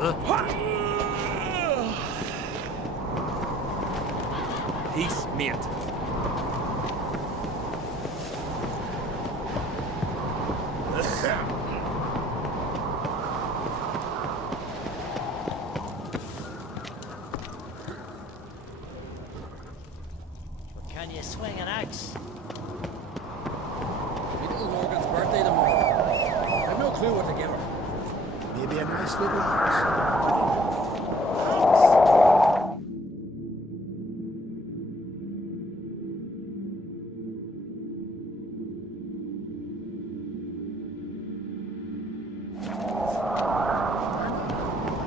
Peace, mate. Can you swing an axe? My little Morgan's birthday tomorrow. I've no clue what to give her. Maybe a nice little axe.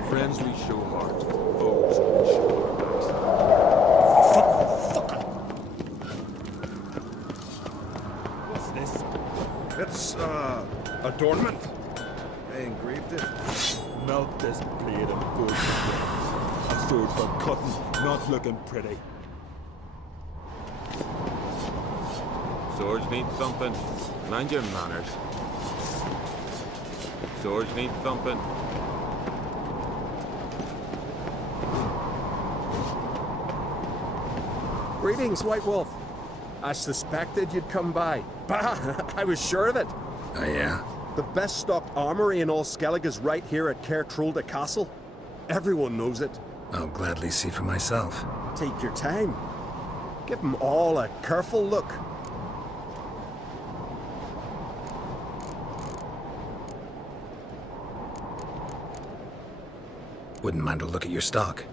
Friends we show heart, foes we show backs. What's this? It's, adornment. I engraved it. Melt this blade and forge it. A sword for cutting, not looking pretty. Swords need thumping. Mind your manners. Swords need thumping. Greetings, White Wolf. I suspected you'd come by. Bah! I was sure of it. Oh, yeah? The best stocked armory in all Skellig is right here at Cairtrolda Castle. Everyone knows it. I'll gladly see for myself. Take your time. Give them all a careful look. Wouldn't mind a look at your stock.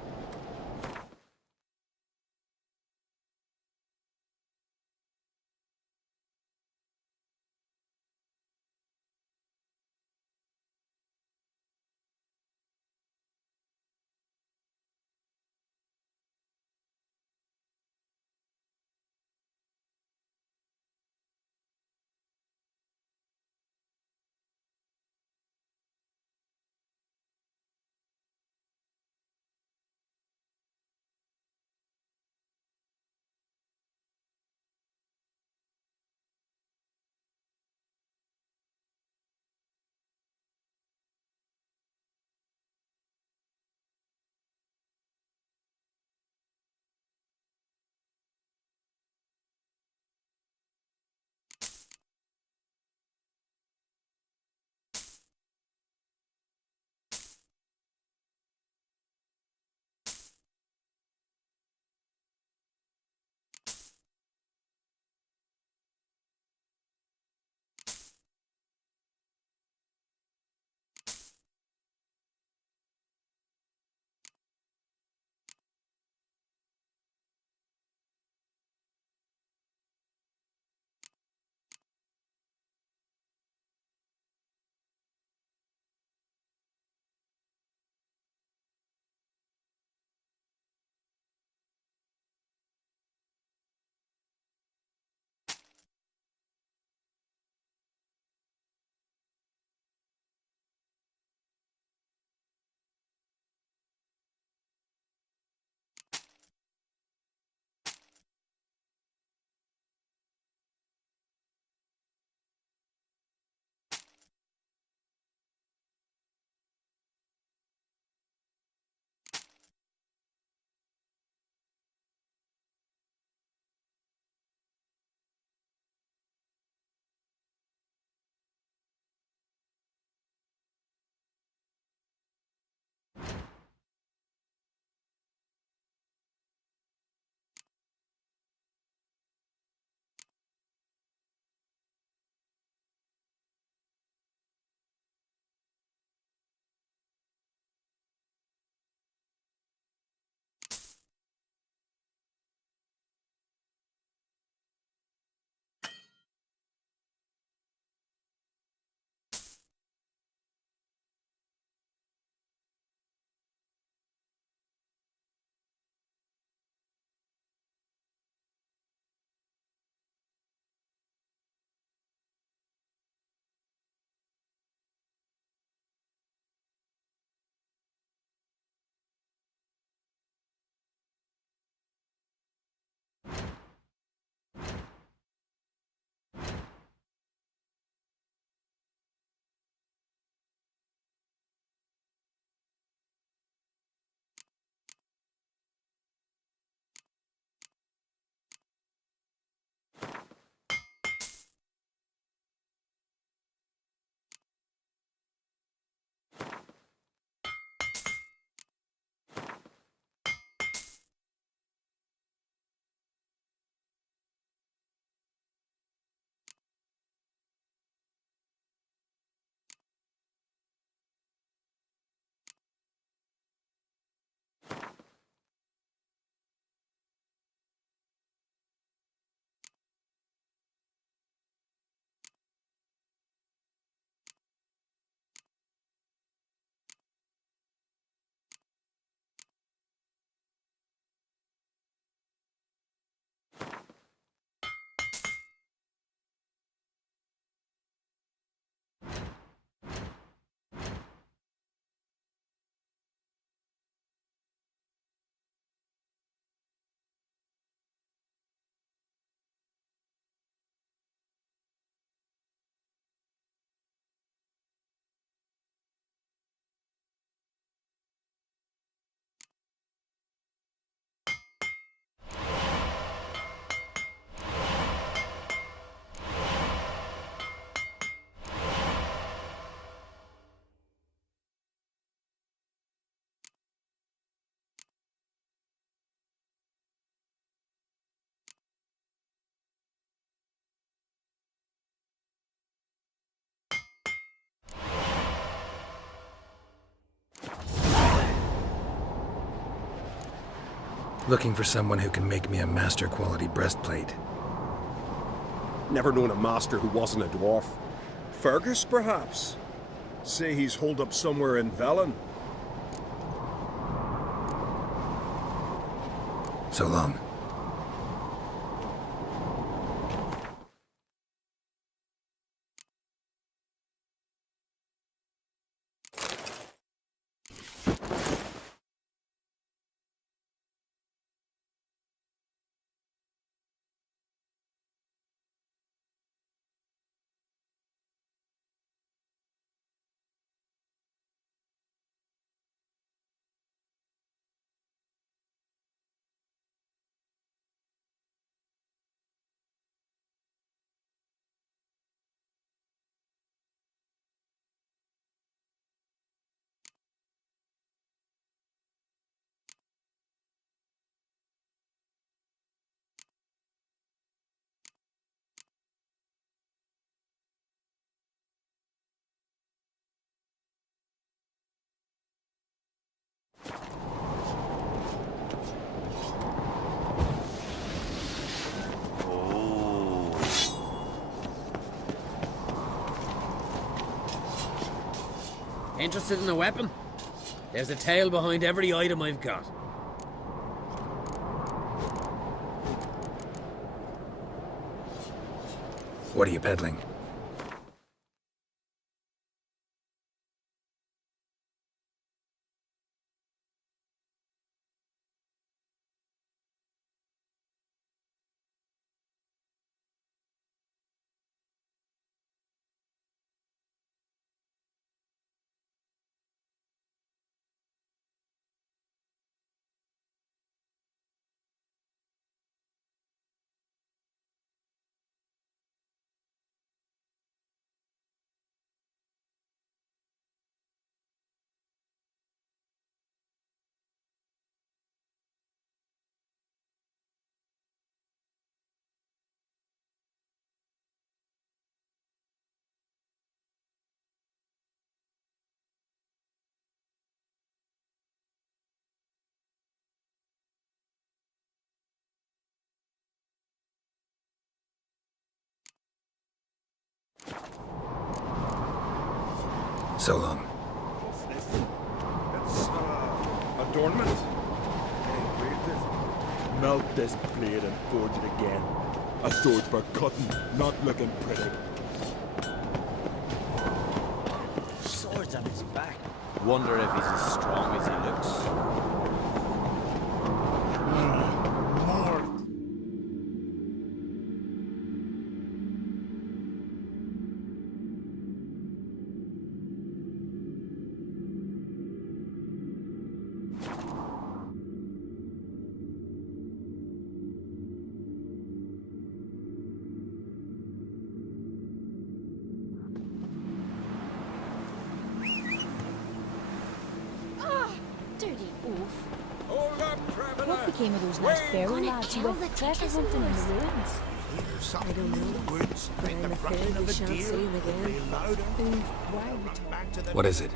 Looking for someone who can make me a master quality breastplate. Never known a master who wasn't a dwarf. Fergus, perhaps? Say he's holed up somewhere in Velen. So long. Interested in a weapon? There's a tale behind every item I've got. What are you peddling? So long. What's this? It's, adornment. I engraved it. Melt this blade and forge it again. A sword for cutting, not looking pretty. Sword's on his back. Wonder if he's as strong as he looks. Dirty oaf. Hold up, traveler! What became of those nice feral lads who went treasure hunting in the ruins? I don't know. Woods, But like the I'm afraid barking we of a shan't deer, see him would again. be louder. Why are we talking? Back to the What is it?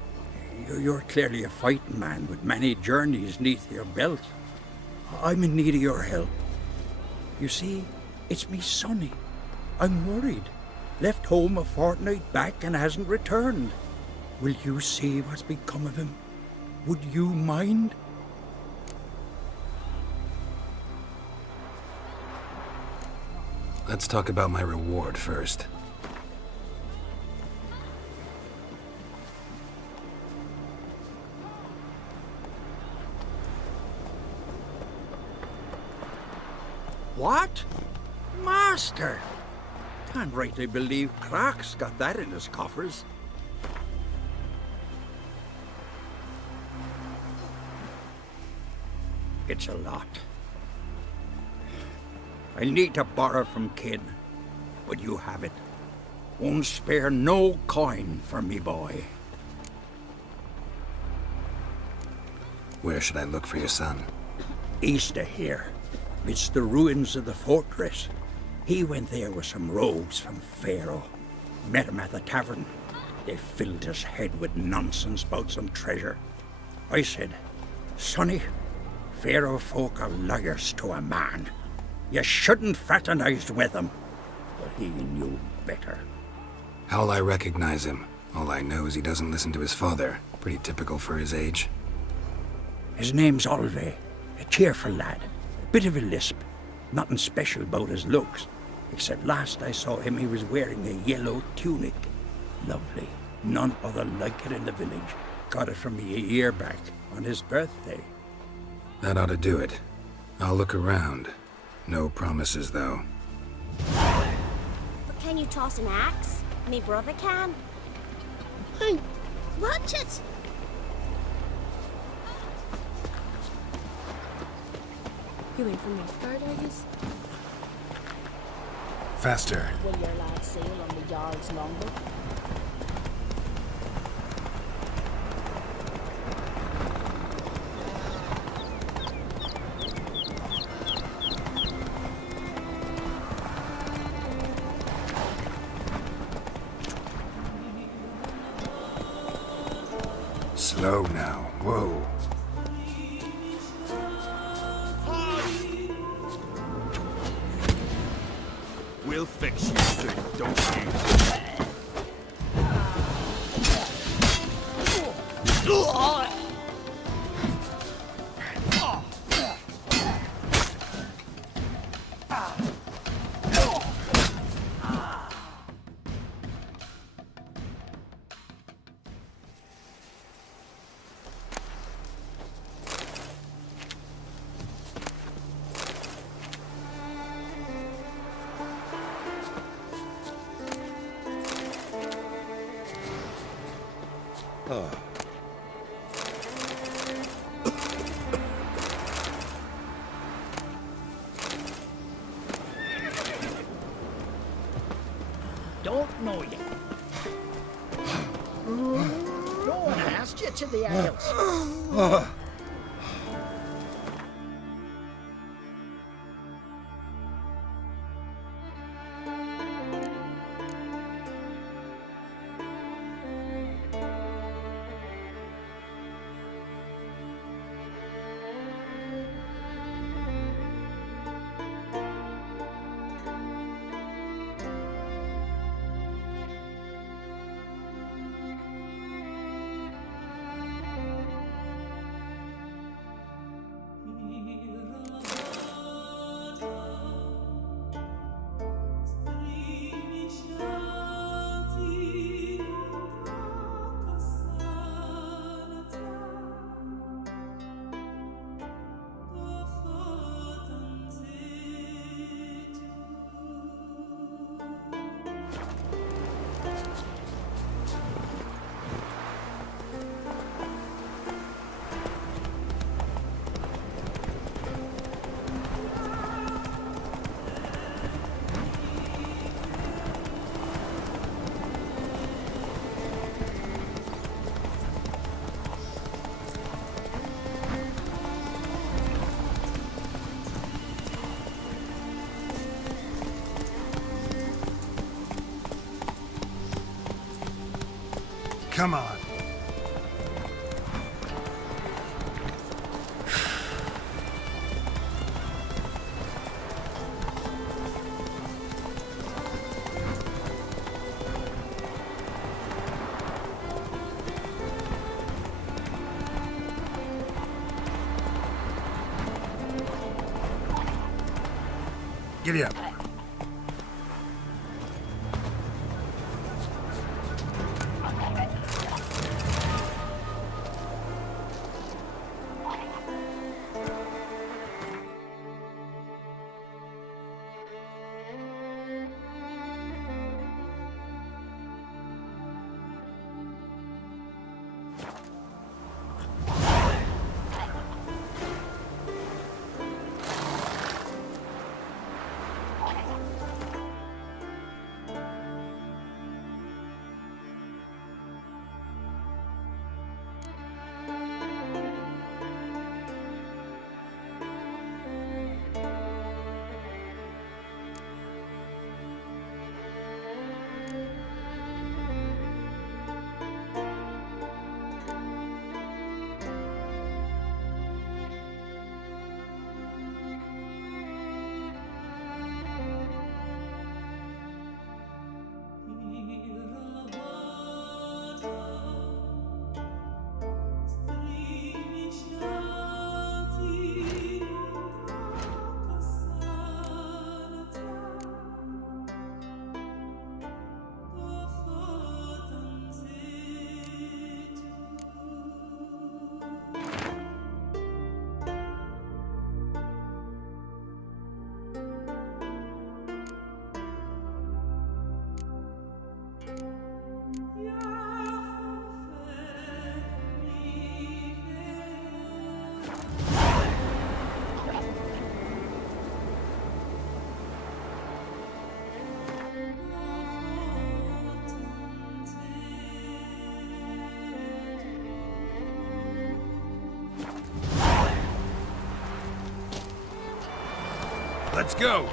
You're clearly a fighting man with many journeys neath your belt. I'm in need of your help. You see, it's me Sonny. I'm worried. Left home a fortnight back and hasn't returned. Will you see what's become of him? Would you mind? Let's talk about my reward first. What? Master! Can't rightly believe Crach's got that in his coffers. It's a lot. I need to borrow from Kid, but you have it. Won't spare no coin for me boy. Where should I look for your son? East of here. It's the ruins of the fortress. He went there with some rogues from Pharaoh. Met him at the tavern. They filled his head with nonsense about some treasure. I said, Sonny, Pharaoh folk are liars to a man. You shouldn't fraternize with them. But he knew better. How'll I recognize him? All I know is he doesn't listen to his father. Pretty typical for his age. His name's Olve. A cheerful lad. A bit of a lisp. Nothing special about his looks. Except last I saw him, he was wearing a yellow tunic. Lovely. None other like it in the village. Got it from me a year back, on his birthday. That ought to do it. I'll look around. No promises, though. But can you toss an axe? Me brother can. Hey, watch it! You ain't from Northgard, are you? Faster. Will your lad sail on the yard's longboat? Slow now. Whoa. We'll fix you soon, don't you? Don't know you. No one asked you to the Isles. Come on. Giddy up. Let's go!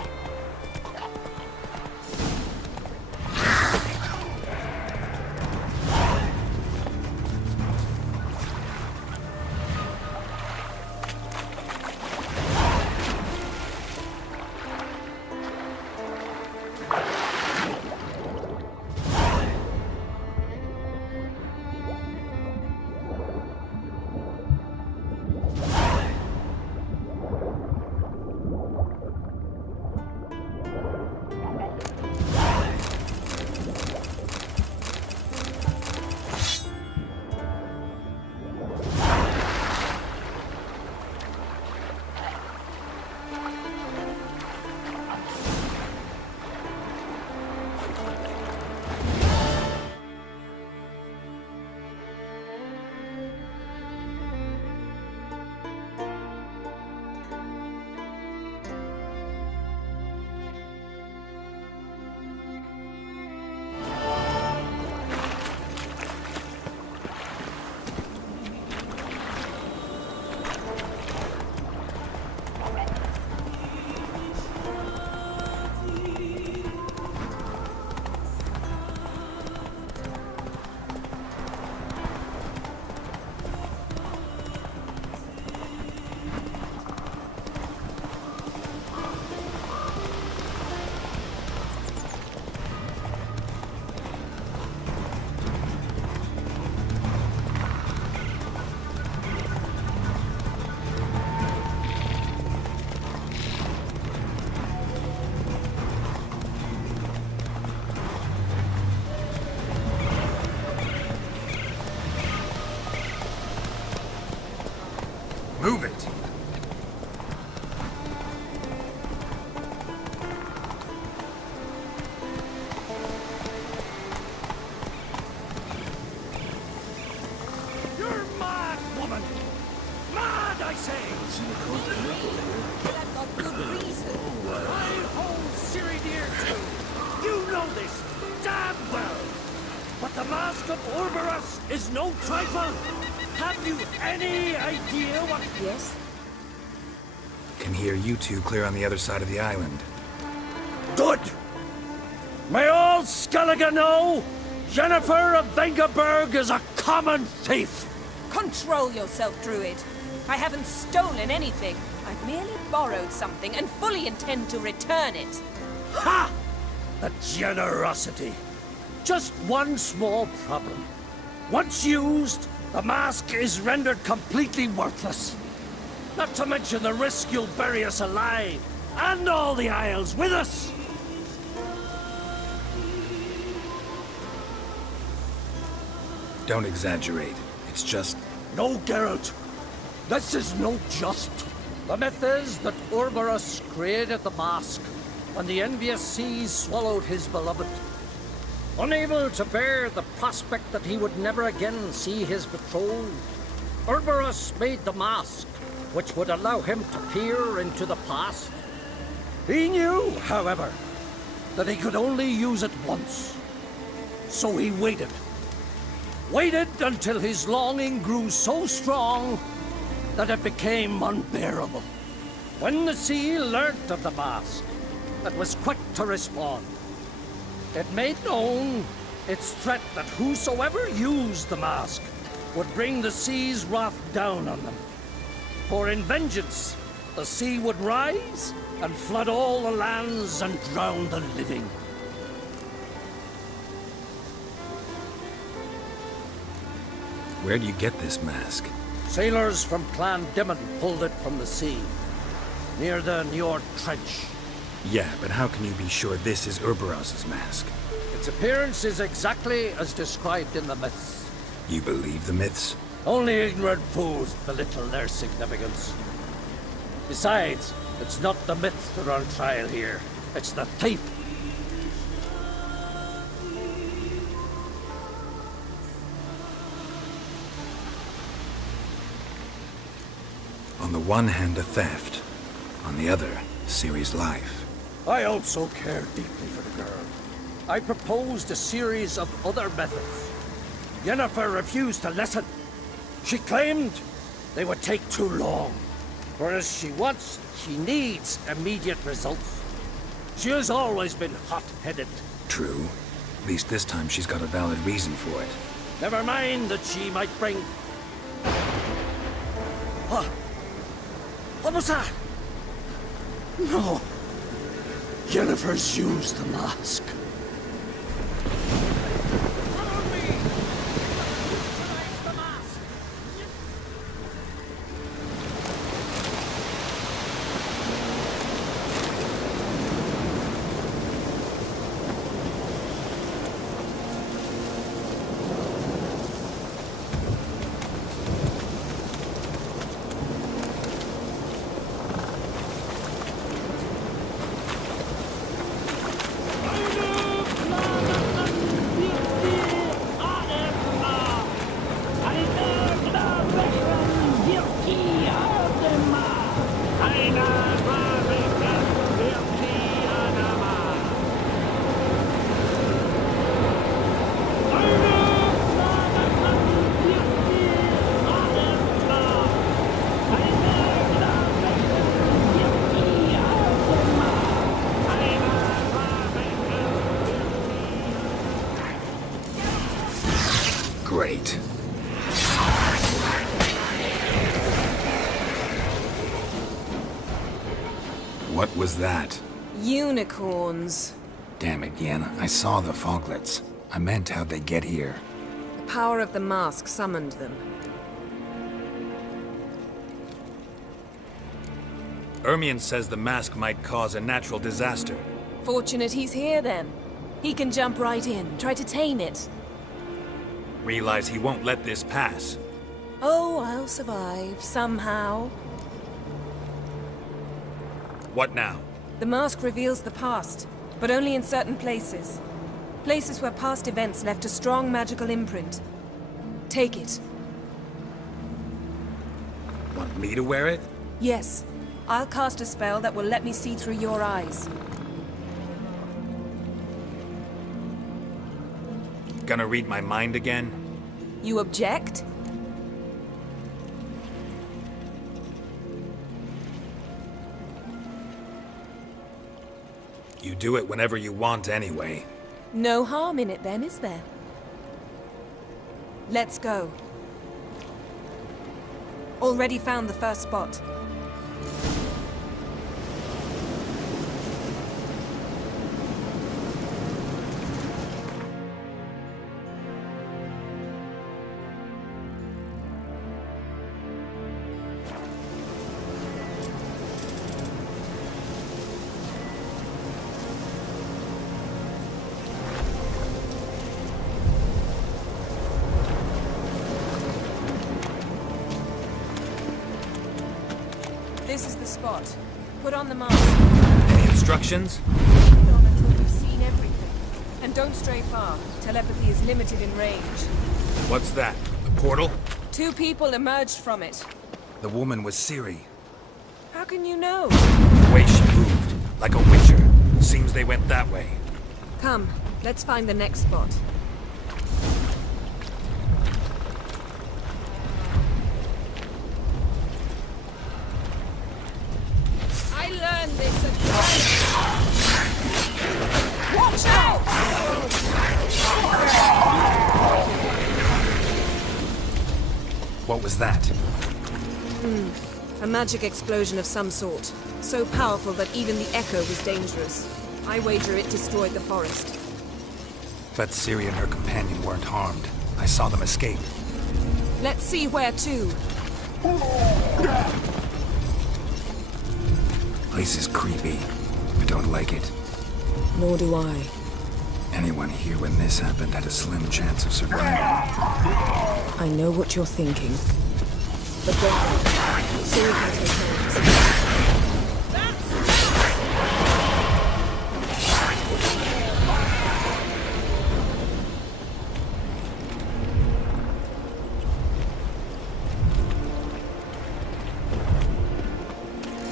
Move it! You're mad, woman! Mad, I say! I've got good reason. I hold Siri dear too. You know this damn well. But the mask of Orberus is no trifle. Have you any idea what... Yes? Can hear you two clear on the other side of the island. Good! May all Skellige know Jennifer of Vengerberg is a common thief! Control yourself, Druid. I haven't stolen anything. I've merely borrowed something and fully intend to return it. Ha! The generosity. Just one small problem. Once used, the mask is rendered completely worthless. Not to mention the risk you'll bury us alive, and all the Isles with us! Don't exaggerate. It's just... No, Geralt. This is no just. The myth is that Orberus created the mask when the envious seas swallowed his beloved. Unable to bear the prospect that he would never again see his betrothed, Orberus made the mask, which would allow him to peer into the past. He knew, however, that he could only use it once. So he waited. Waited until his longing grew so strong that it became unbearable. When the sea learnt of the mask, it was quick to respond. It made known its threat that whosoever used the mask would bring the sea's wrath down on them. For in vengeance, the sea would rise and flood all the lands and drown the living. Where do you get this mask? Sailors from Clan Dimon pulled it from the sea, near the Njord Trench. Yeah, but how can you be sure this is Orberos's mask? Its appearance is exactly as described in the myths. You believe the myths? Only ignorant fools belittle their significance. Besides, it's not the myths that are on trial here. It's the thief. On the one hand, a theft. On the other, Ciri's life. I also care deeply for the girl. I proposed a series of other methods. Yennefer refused to listen. She claimed they would take too long. Whereas she wants, she needs immediate results. She has always been hot-headed. True. At least this time she's got a valid reason for it. Never mind that she might bring... What? What was that? No. Jennifer's used the mask. Great. What was that? Unicorns. Damn it, Yen. I saw the foglets. I meant how'd they get here? The power of the mask summoned them. Ermion says the mask might cause a natural disaster. Fortunate he's here, then. He can jump right in, try to tame it. Realize he won't let this pass. Oh, I'll survive, somehow. What now? The mask reveals the past, but only in certain places. Places where past events left a strong magical imprint. Take it. Want me to wear it? Yes. I'll cast a spell that will let me see through your eyes. Gonna read my mind again? You object? You do it whenever you want anyway. No harm in it then, is there? Let's go. Already found the first spot. This is the spot. Put on the mask. Any instructions? Hold on until you've seen everything. And don't stray far. Telepathy is limited in range. What's that? A portal? 2 people emerged from it. The woman was Ciri. How can you know? The way she moved, like a witcher. Seems they went that way. Come, let's find the next spot. I learned this at Watch out! What was that? A magic explosion of some sort. So powerful that even the echo was dangerous. I wager it destroyed the forest. But Ciri and her companion weren't harmed. I saw them escape. Let's see where to. Place is creepy. I don't like it. Nor do I. Anyone here when this happened had a slim chance of surviving. I know what you're thinking. But don't worry. Ciri can take care of this.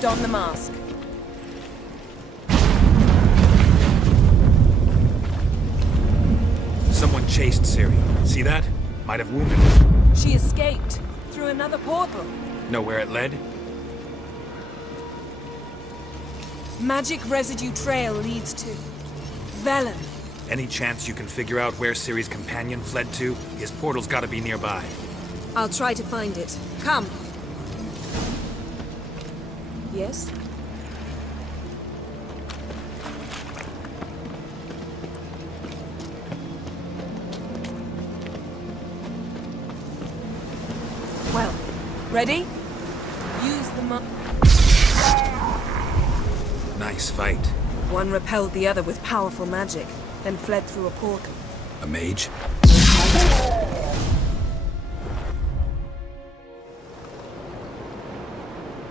Don the mask. Someone chased Ciri. See that? Might have wounded her. She escaped through another portal. Know where it led? Magic residue trail leads to Velen. Any chance you can figure out where Ciri's companion fled to? His portal's gotta be nearby. I'll try to find it. Come. Yes? Well, ready? Use the Nice fight. One repelled the other with powerful magic, then fled through a portal. A mage?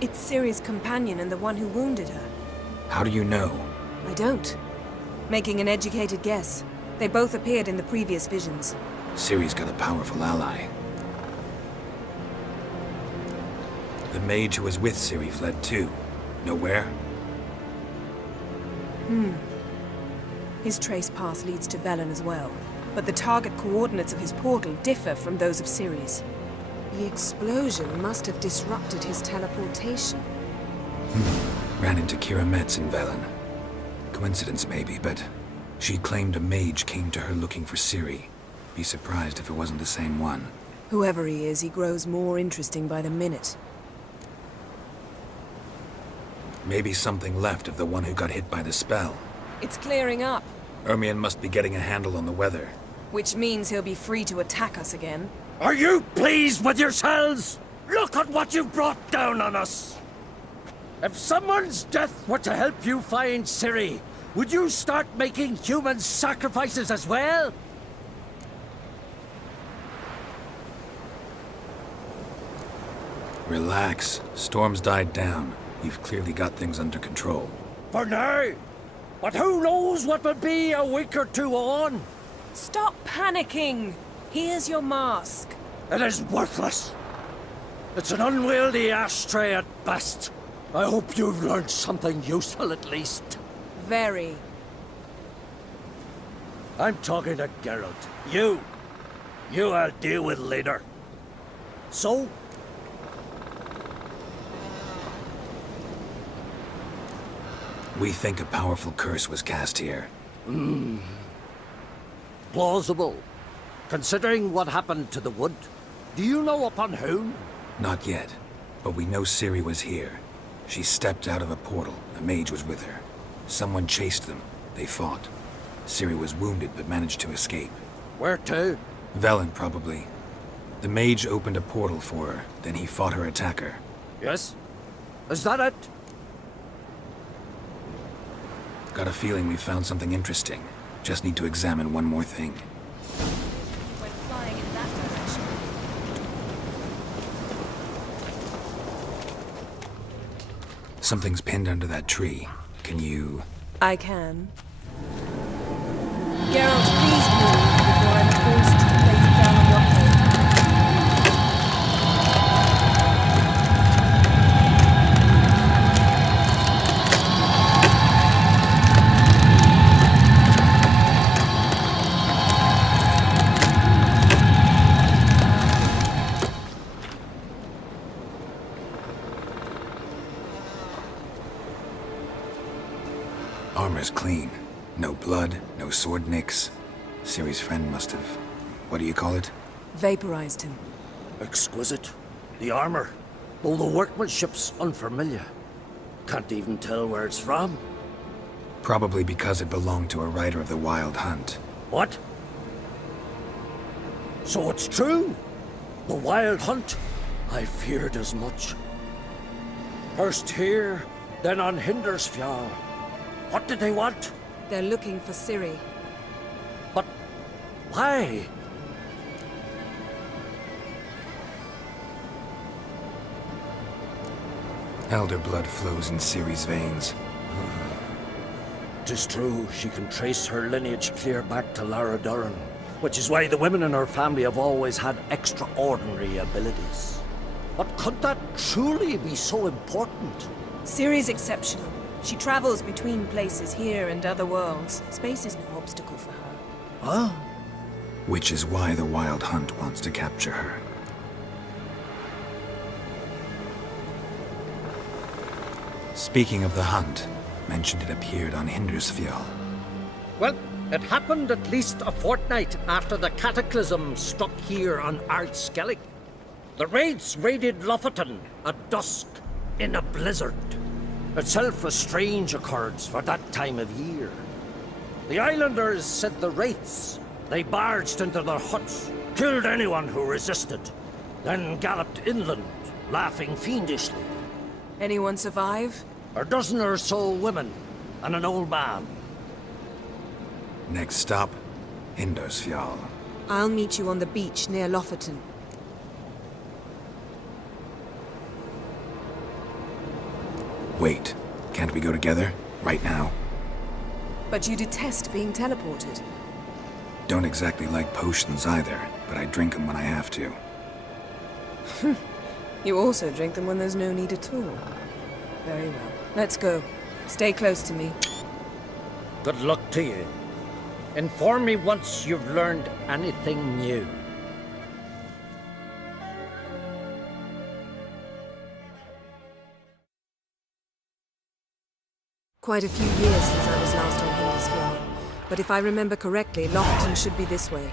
It's Ciri's companion and the one who wounded her. How do you know? I don't. Making an educated guess. They both appeared in the previous visions. Ciri's got a powerful ally. The mage who was with Ciri fled too. Know where? His trace path leads to Velen as well, but the target coordinates of his portal differ from those of Ciri's. The explosion must have disrupted his teleportation. Ran into Kira Metz in Velen. Coincidence maybe, but she claimed a mage came to her looking for Ciri. Be surprised if it wasn't the same one. Whoever he is, he grows more interesting by the minute. Maybe something left of the one who got hit by the spell. It's clearing up, Ermion must be getting a handle on the weather. which means he'll be free to attack us again. Are you pleased with yourselves? Look at what you've brought down on us! If someone's death were to help you find Ciri, would you start making human sacrifices as well? Relax. Storm's died down. You've clearly got things under control. For now. But who knows what will be a week or two on? Stop panicking! Here's your mask. It is worthless. It's an unwieldy ashtray at best. I hope you've learned something useful at least. Very. I'm talking to Geralt. You I'll deal with later. So? We think a powerful curse was cast here. Plausible. Considering what happened to the wood, do you know upon whom? Not yet, but we know Ciri was here. She stepped out of a portal. A mage was with her. Someone chased them. They fought. Ciri was wounded but managed to escape. Where to? Velen, probably. The mage opened a portal for her, then he fought her attacker. Yes? Is that it? Got a feeling we found something interesting. Just need to examine one more thing. Went flying in that direction. Something's pinned under that tree. Can you... I can. Geralt, please move before I'm forced to place it down on your head. Armor's clean. No blood, no sword nicks. Ciri's friend must have... what do you call it? Vaporized him. Exquisite. The armor, though the workmanship's unfamiliar. Can't even tell where it's from. Probably because it belonged to a rider of the Wild Hunt. What? So it's true? The Wild Hunt? I feared as much. First here, then on Hindersfjall. What did they want? They're looking for Ciri. But why? Elder blood flows in Ciri's veins. 'Tis true, she can trace her lineage clear back to Lara Duran, which is why the women in her family have always had extraordinary abilities. But could that truly be so important? Ciri's exceptional. She travels between places here and other worlds. Space is no obstacle for her. Huh? Which is why the Wild Hunt wants to capture her. Speaking of the hunt, mentioned it appeared on Hindersfjall. Well, it happened at least a fortnight after the cataclysm struck here on Ardskellig. The raids raided Lofoten at dusk in a blizzard. Itself a strange occurrence for that time of year. The islanders said the wraiths. They barged into their huts, killed anyone who resisted, then galloped inland, laughing fiendishly. Anyone survive? A dozen or so women, and an old man. Next stop, Hindersfjall. I'll meet you on the beach near Lofoten. Wait, can't we go together? Right now? But you detest being teleported. Don't exactly like potions either, but I drink them when I have to. You also drink them when there's no need at all. Very well. Let's go. Stay close to me. Good luck to you. Inform me once you've learned anything new. Quite a few years since I was last on Hindersfjall, but if I remember correctly, Lofoten should be this way.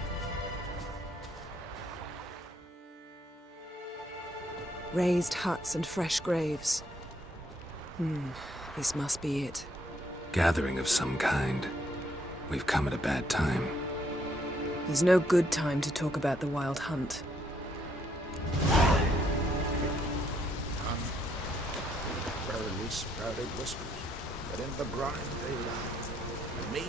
Raised huts and fresh graves. This must be it. Gathering of some kind. We've come at a bad time. There's no good time to talk about the Wild Hunt. Barely sprouted whiskers, but in the grind they lie. And me,